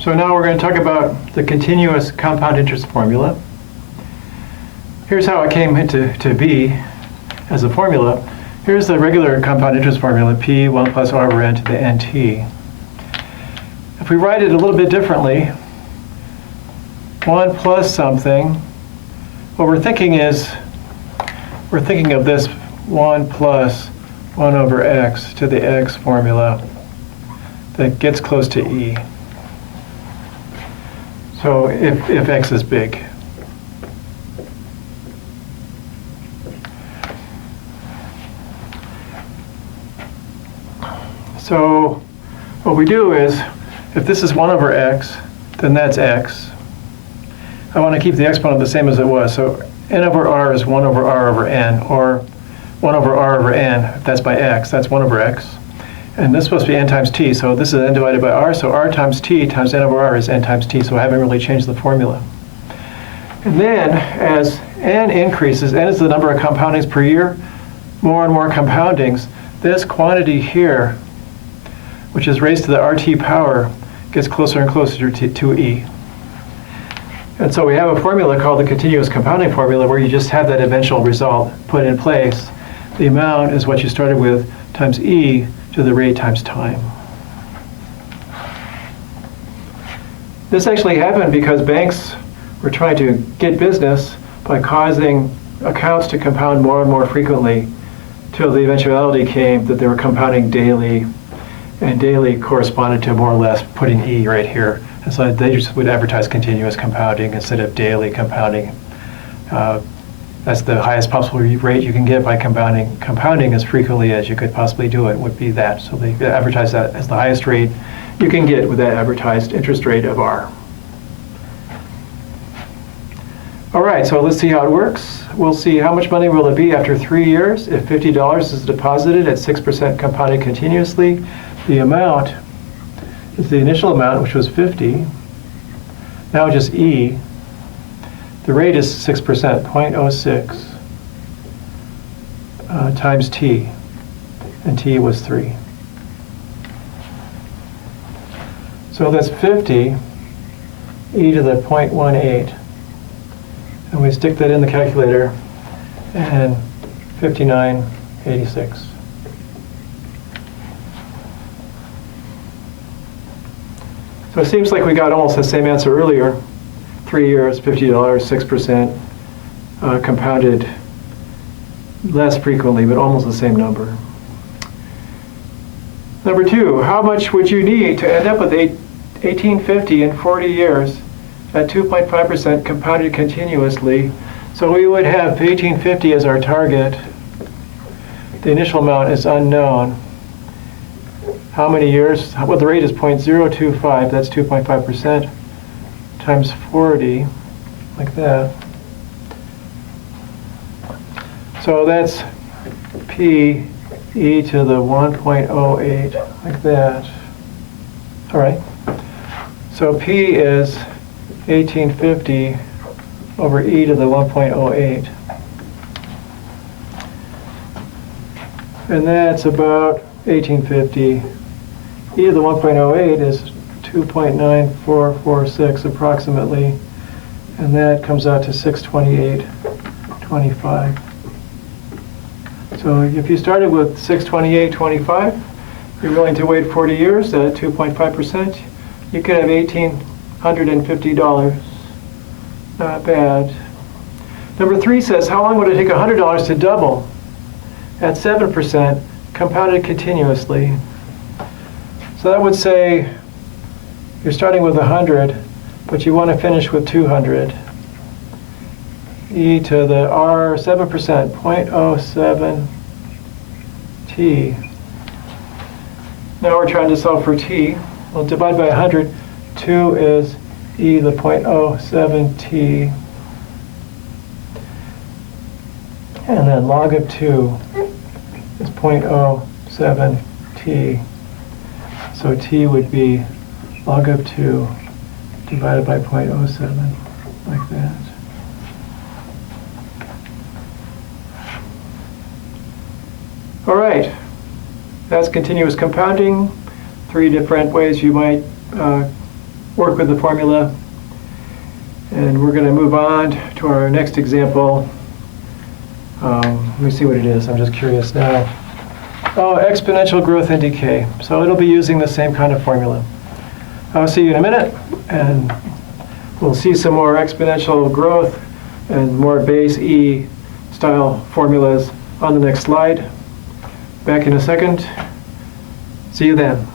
So now we're going to talk about the continuous compound interest formula. Here's how it came to be as a formula. Here's the regular compound interest formula, P 1 plus R over N to the NT. If we write it a little bit differently, 1 plus something, what we're thinking of this 1 plus 1 over x to the x formula that gets close to E. So if x is big. So what we do is, if this is 1 over x, then that's x. I want to keep the exponent the same as it was. So n over r is 1 over r over n, or 1 over r over n, if that's by x, that's 1 over x. And this is supposed to be n times t, so this is n divided by r, so r times t times n over r is n times t, so I haven't really changed the formula. And then, as n increases, n is the number of compoundings per year, more and more compoundings, this quantity here, which is raised to the RT power, gets closer and closer to E. And so we have a formula called the continuous compounding formula where you just have that eventual result put in place. The amount is what you started with times E to the rate times time. This actually happened because banks were trying to get business by causing accounts to compound more and more frequently till the eventuality came that they were compounding daily, and daily corresponded to more or less putting E right here. And so they just would advertise continuous compounding instead of daily compounding. That's the highest possible rate you can get by compounding as frequently as you could possibly do it would be that. So they advertise that as the highest rate you can get with that advertised interest rate of R. All right, so let's see how it works. We'll see how much money will it be after 3 years if $50 is deposited at 6% compounded continuously. The amount is the initial amount, which was 50. Now just E. The rate is 6%, 0.06 times T, and T was 3. So that's 50 e to the 0.18. And we stick that in the calculator, and 59.86. So it seems like we got almost the same answer earlier. 3 years, $50, 6%, compounded less frequently, but almost the same number. Number 2, how much would you need to end up with $1850 in 40 years at 2.5% compounded continuously? So we would have $1850 as our target. The initial amount is unknown. How many years? Well, the rate is 0.025, that's 2.5%, times 40, like that. So that's P e to the 1.08, like that. All right. So P is 1850 over e to the 1.08. And that's about 1850. E to the 1.08 is 2.9446 approximately, and that comes out to 628.25. So if you started with 628.25, you're willing to wait 40 years at 2.5%, you could have $1,850. Not bad. Number 3 says, how long would it take $100 to double at 7% compounded continuously? So that would say you're starting with 100, but you want to finish with 200. E to the R 7%, 0.07 T. Now we're trying to solve for T. We'll divide by 100. 2 is E to the 0.07 T. And then log of 2 is 0.07 T. So T would be log of 2 divided by 0.07, like that. All right, that's continuous compounding. 3 different ways you might work with the formula. And we're going to move on to our next example. Let me see what it is. I'm just curious now. Oh, exponential growth and decay. So it'll be using the same kind of formula. I'll see you in a minute, and we'll see some more exponential growth and more base E style formulas on the next slide. Back in a second. See you then.